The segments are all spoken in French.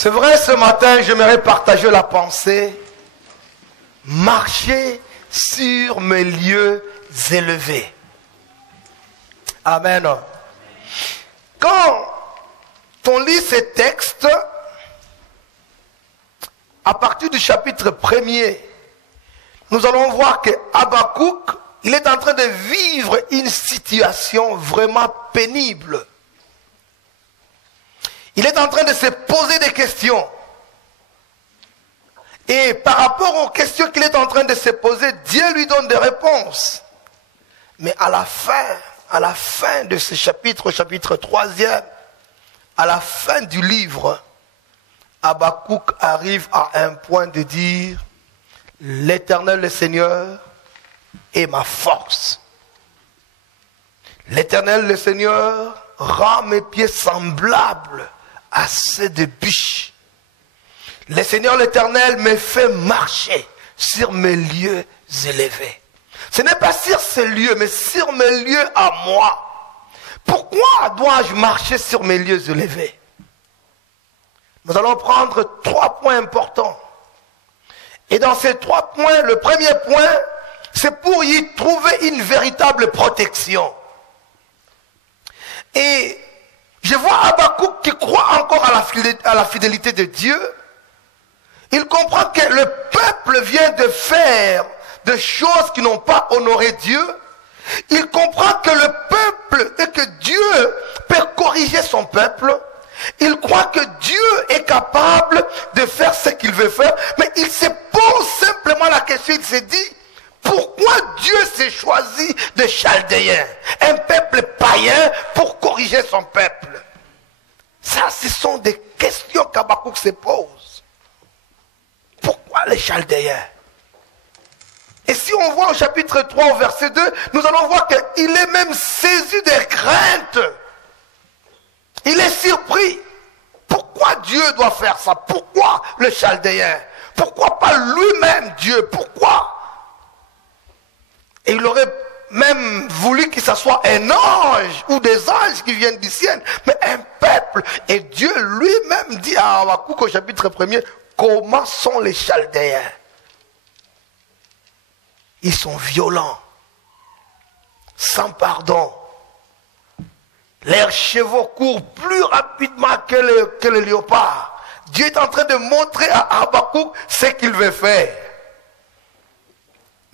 C'est vrai, ce matin, j'aimerais partager la pensée. Marcher sur mes lieux élevés. Amen. Quand on lit ces textes, à partir du chapitre 1er, nous allons voir que Habakkuk, il est en train de vivre une situation vraiment pénible. Il est en train de se poser des questions. Et par rapport aux questions qu'il est en train de se poser, Dieu lui donne des réponses. Mais à la fin de ce chapitre, au chapitre 3e, à la fin du livre, Habakkuk arrive à un point de dire, l'Éternel le Seigneur est ma force. L'Éternel le Seigneur rend mes pieds semblables à ceux de biche. Le Seigneur l'Éternel me fait marcher sur mes lieux élevés. Ce n'est pas sur ces lieux, mais sur mes lieux à moi. Pourquoi dois-je marcher sur mes lieux élevés? Nous allons prendre 3 points importants. Et dans ces 3 points, le premier point, c'est pour y trouver une véritable protection. Et je vois Habakkuk qui croit encore à la fidélité de Dieu. Il comprend que le peuple vient de faire des choses qui n'ont pas honoré Dieu. Il comprend que le peuple et que Dieu peut corriger son peuple. Il croit que Dieu est capable de faire ce qu'il veut faire. Mais il se pose simplement la question, il se dit, pourquoi Dieu s'est choisi de Chaldéens, un peuple païen, pour corriger son peuple? Ça, ce sont des questions qu'Habakkuk se pose. Pourquoi les Chaldéens? Et si on voit au chapitre 3, au verset 2, nous allons voir qu'il est même saisi de crainte. Il est surpris. Pourquoi Dieu doit faire ça? Pourquoi le Chaldéen? Pourquoi pas lui-même Dieu? Pourquoi? Et il aurait même voulu que ce soit un ange ou des anges qui viennent du ciel, mais un peuple. Et Dieu lui-même dit à Habakkuk au chapitre 1er, comment sont les Chaldéens? Ils sont violents, sans pardon. Leurs chevaux courent plus rapidement que le léopard. Dieu est en train de montrer à Habakkuk ce qu'il veut faire.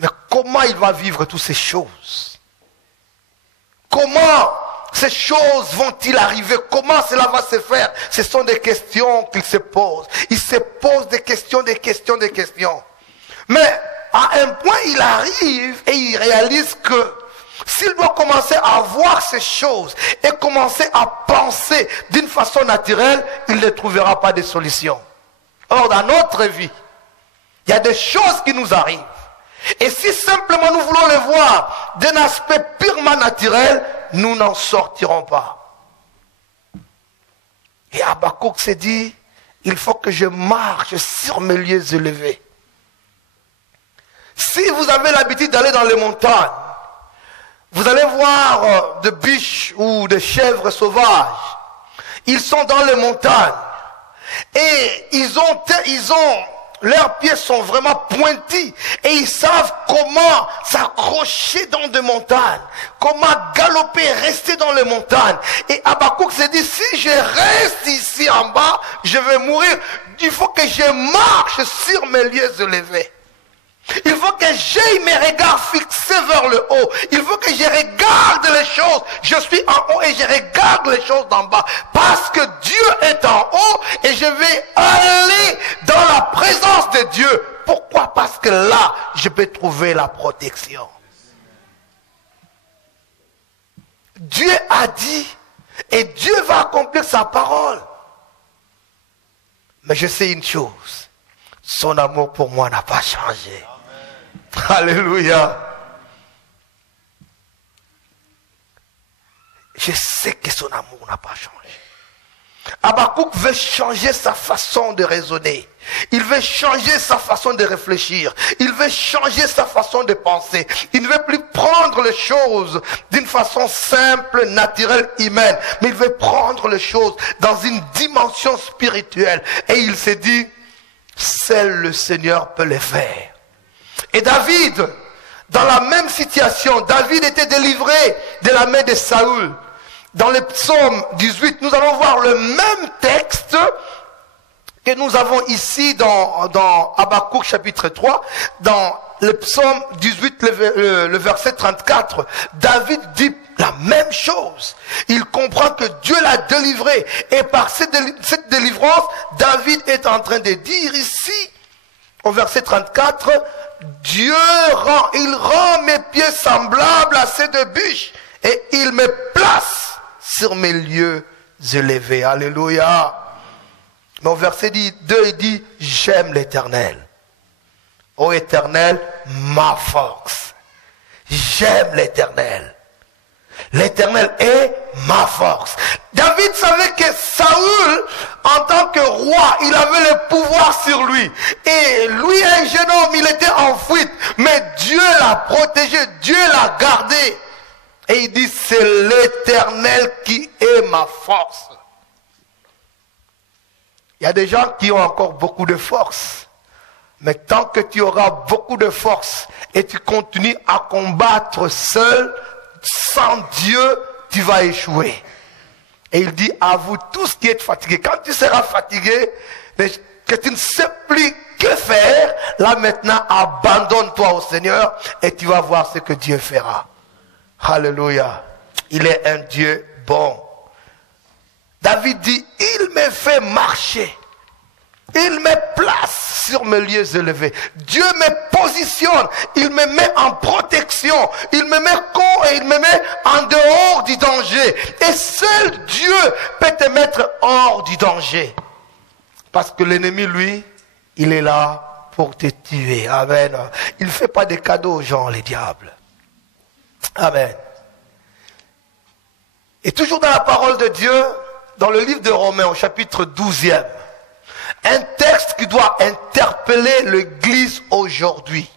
Mais comment il va vivre toutes ces choses? Comment ces choses vont-ils arriver? Comment cela va se faire? Ce sont des questions qu'il se pose. Il se pose des questions, des questions, des questions. Mais à un point, il arrive et il réalise que s'il doit commencer à voir ces choses et commencer à penser d'une façon naturelle, il ne trouvera pas de solution. Or, dans notre vie, il y a des choses qui nous arrivent. Et si simplement nous voulons les voir d'un aspect purement naturel, nous n'en sortirons pas. Et Habakkuk s'est dit, il faut que je marche sur mes lieux élevés. Si vous avez l'habitude d'aller dans les montagnes, vous allez voir des biches ou des chèvres sauvages. Ils sont dans les montagnes. Et leurs pieds sont vraiment pointus. Et ils savent comment s'accrocher dans des montagnes. Comment galoper, rester dans les montagnes. Et Habakkuk s'est dit, si je reste ici en bas, je vais mourir. Il faut que je marche sur mes lieux élevés. Il faut que j'aie mes regards fixés vers le haut. Il faut que je regarde les choses. Je suis en haut et je regarde les choses d'en bas. Parce que Dieu est en haut et je vais aller dans la présence de Dieu. Pourquoi? Parce que là, je peux trouver la protection. Dieu a dit et Dieu va accomplir sa parole. Mais je sais une chose. Son amour pour moi n'a pas changé. Alléluia. Je sais que son amour n'a pas changé. Habakkuk veut changer sa façon de raisonner. Il veut changer sa façon de réfléchir. Il veut changer sa façon de penser. Il ne veut plus prendre les choses d'une façon simple, naturelle, humaine. Mais il veut prendre les choses dans une dimension spirituelle. Et il s'est dit, seul le Seigneur peut les faire. Et David, dans la même situation, David était délivré de la main de Saül. Dans le psaume 18, nous allons voir le même texte que nous avons ici dans Habakkuk chapitre 3, dans le psaume 18, le verset 34, David dit la même chose. Il comprend que Dieu l'a délivré. Et par cette délivrance, David est en train de dire ici, au verset 34, Dieu il rend mes pieds semblables à ceux de bûche et il me place sur mes lieux élevés. Alléluia. Mais au verset 2, il dit, j'aime l'Éternel. Ô Éternel, ma force. J'aime l'Éternel. L'Éternel est ma force. David savait que Saül, en tant que roi, il avait le pouvoir sur lui. Et lui, un jeune homme, il était en fuite. Mais Dieu l'a protégé, Dieu l'a gardé. Et il dit, c'est l'Éternel qui est ma force. Il y a des gens qui ont encore beaucoup de force. Mais tant que tu auras beaucoup de force et tu continues à combattre seul, sans Dieu, tu vas échouer. Et il dit à vous tous qui êtes fatigués, quand tu seras fatigué, que tu ne sais plus que faire, là maintenant abandonne-toi au Seigneur et tu vas voir ce que Dieu fera. Alléluia. Il est un Dieu bon. David dit, il me fait marcher. Il me place sur mes lieux élevés. Dieu me positionne. Il me met en protection. Il me met en dehors du danger. Et seul Dieu peut te mettre hors du danger. Parce que l'ennemi, lui, il est là pour te tuer. Amen. Il ne fait pas de cadeaux aux gens, les diables. Amen. Et toujours dans la parole de Dieu, dans le livre de Romains, au chapitre 12e, un texte qui doit interpeller l'Église aujourd'hui.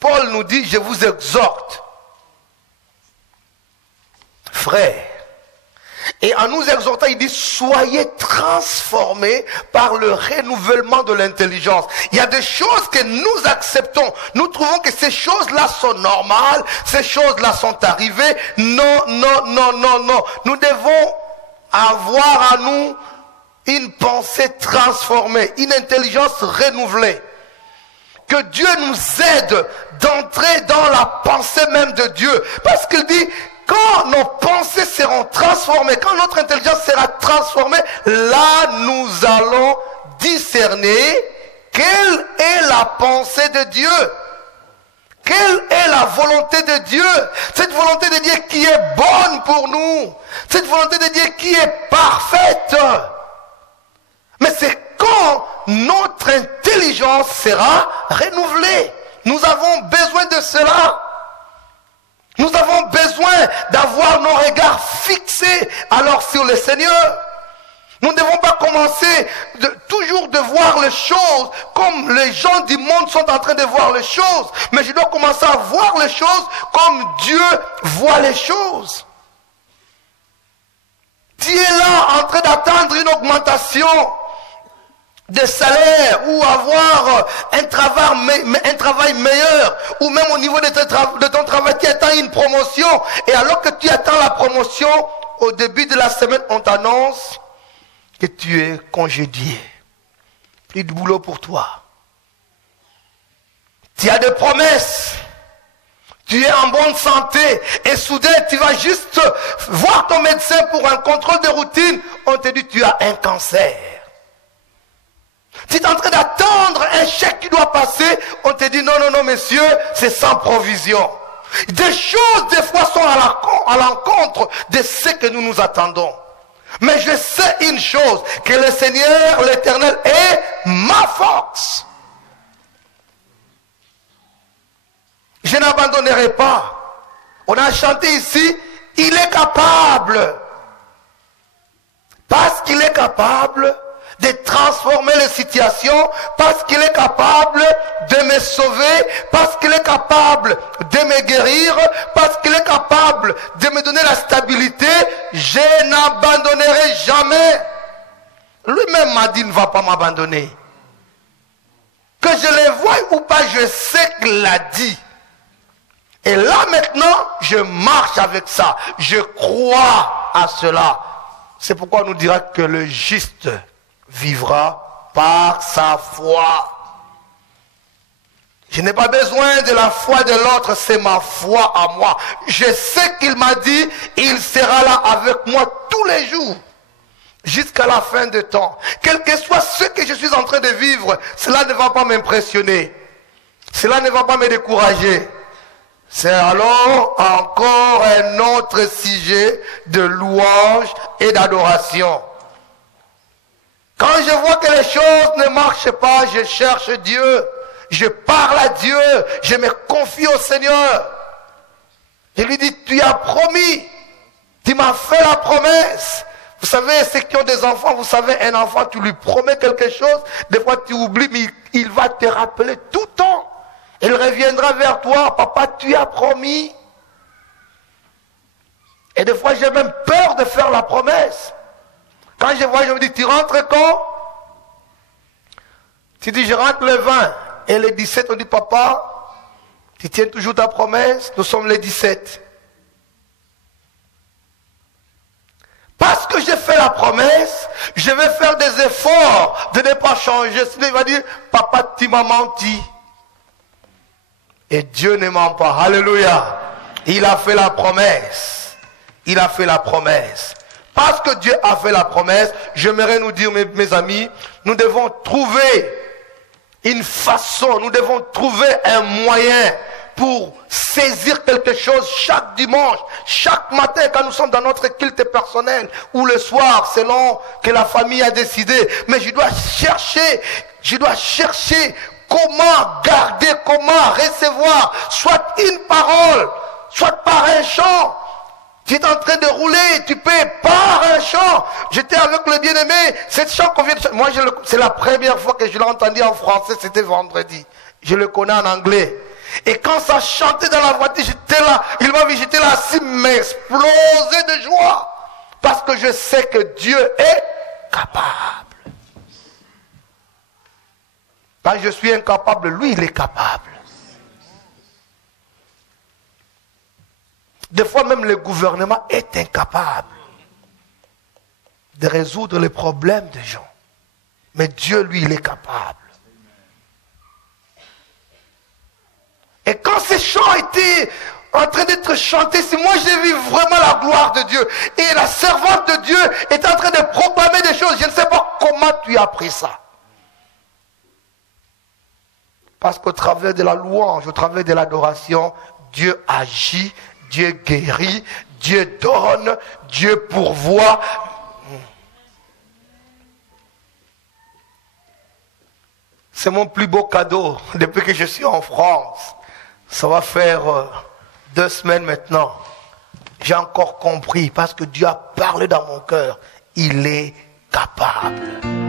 Paul nous dit, je vous exhorte, frères, et en nous exhortant, il dit, soyez transformés par le renouvellement de l'intelligence. Il y a des choses que nous acceptons. Nous trouvons que ces choses-là sont normales, ces choses-là sont arrivées. Non, non, non, non, non. Nous devons avoir à nous une pensée transformée, une intelligence renouvelée. Que Dieu nous aide d'entrer dans la pensée même de Dieu. Parce qu'il dit, quand nos pensées seront transformées, quand notre intelligence sera transformée, là nous allons discerner quelle est la pensée de Dieu. Quelle est la volonté de Dieu? Cette volonté de Dieu qui est bonne pour nous. Cette volonté de Dieu qui est parfaite. Mais c'est quand notre intelligence sera renouvelée. Nous avons besoin de cela. Nous avons besoin d'avoir nos regards fixés alors sur le Seigneur. Nous ne devons pas commencer toujours de voir les choses comme les gens du monde sont en train de voir les choses. Mais je dois commencer à voir les choses comme Dieu voit les choses. Tu es là en train d'attendre une augmentation de salaire ou avoir un travail meilleur, ou même au niveau de ton travail tu attends une promotion, et alors que tu attends la promotion, au début de la semaine on t'annonce que tu es congédié, plus de boulot pour toi. Tu as des promesses, tu es en bonne santé, et soudain tu vas juste voir ton médecin pour un contrôle de routine, on te dit tu as un cancer. Tu es en train d'attendre un chèque qui doit passer, on te dit non, non, non, monsieur, c'est sans provision. Des choses, des fois, sont à l'encontre de ce que nous nous attendons. Mais je sais une chose, que le Seigneur, l'Éternel, est ma force. Je n'abandonnerai pas. On a chanté ici, il est capable. Parce qu'il est capable, de transformer les situations, parce qu'il est capable de me sauver, parce qu'il est capable de me guérir, parce qu'il est capable de me donner la stabilité, je n'abandonnerai jamais. Lui-même m'a dit, il ne va pas m'abandonner. Que je le voie ou pas, je sais qu'il l'a dit. Et là maintenant, je marche avec ça. Je crois à cela. C'est pourquoi on nous dira que le juste vivra par sa foi. Je n'ai pas besoin de la foi de l'autre, c'est ma foi à moi. Je sais qu'il m'a dit, il sera là avec moi tous les jours, jusqu'à la fin de temps. Quel que soit ce que je suis en train de vivre, cela ne va pas m'impressionner. Cela ne va pas me décourager. C'est alors encore un autre sujet de louange et d'adoration. Quand je vois que les choses ne marchent pas, je cherche Dieu. Je parle à Dieu. Je me confie au Seigneur. Je lui dis, tu as promis. Tu m'as fait la promesse. Vous savez, ceux qui ont des enfants, vous savez, un enfant, tu lui promets quelque chose. Des fois, tu oublies, mais il va te rappeler tout le temps. Il reviendra vers toi, papa, tu as promis. Et des fois, j'ai même peur de faire la promesse. Quand je vois, je me dis, tu rentres quand? Tu dis, je rentre le 20. Et le 17, on dit, papa, tu tiens toujours ta promesse? Nous sommes le 17. Parce que j'ai fait la promesse, je vais faire des efforts de ne pas changer. Sinon, il va dire, papa, tu m'as menti. Et Dieu ne ment pas. Alléluia. Il a fait la promesse. Il a fait la promesse. Parce que Dieu a fait la promesse, j'aimerais nous dire, mes amis, nous devons trouver une façon, nous devons trouver un moyen pour saisir quelque chose chaque dimanche, chaque matin quand nous sommes dans notre culte personnel ou le soir selon que la famille a décidé. Mais je dois chercher comment garder, comment recevoir, soit une parole, soit par un chant. Tu es en train de rouler, tu peux par un chant. J'étais avec le bien-aimé, cette chant qu'on vient de chanter. Moi, c'est la première fois que je l'ai entendu en français, c'était vendredi. Je le connais en anglais. Et quand ça chantait dans la voiture, j'étais là, il m'a vu, j'étais là assis, m'exploser de joie. Parce que je sais que Dieu est capable. Quand je suis incapable, lui, il est capable. Des fois même le gouvernement est incapable de résoudre les problèmes des gens. Mais Dieu, lui, il est capable. Et quand ces chants étaient en train d'être chantés, si moi j'ai vu vraiment la gloire de Dieu, et la servante de Dieu est en train de proclamer des choses, je ne sais pas comment tu as appris ça. Parce qu'au travers de la louange, au travers de l'adoration, Dieu agit, Dieu guérit, Dieu donne, Dieu pourvoit. C'est mon plus beau cadeau depuis que je suis en France. Ça va faire 2 semaines maintenant. J'ai encore compris parce que Dieu a parlé dans mon cœur. Il est capable.